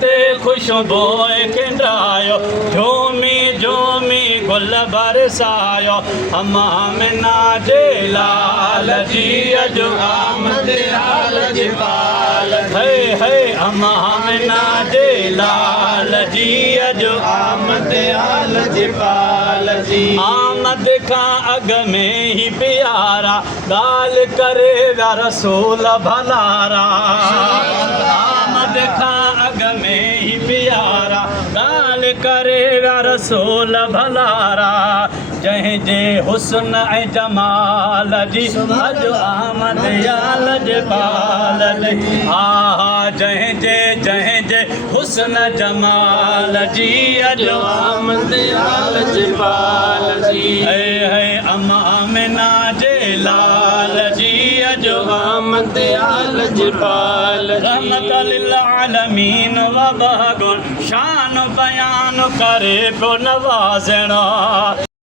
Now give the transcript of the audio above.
ते खुशबूए खिंडायो झूमी झूमी गुल बरसायो अम्मा आमिना जे लाल जी अॼु आमद आल जपाल है अम्मा आमिना जे लाल जी अॼु आमद आल जपाल जी आमद खां अॻ में ही प्यारा ॻाल्हि करे विया रसूल भलारा आमद खां अॻ में ही प्यारा ॻाल्हि करे विया रसूल भलारा जंहिंजे हुस्न ऐं जमाल जी अॼु आमद आल जपाल जी हा हा जंहिंजे हुस्न जमाल जी अॼु आमद आल जपाल जी है अम्मा आमिना जे लाल जी अॼु आमद आल जपाल रहमत लिल आलमीन व बहगुन शान बयान करे पियो नवाज़णा।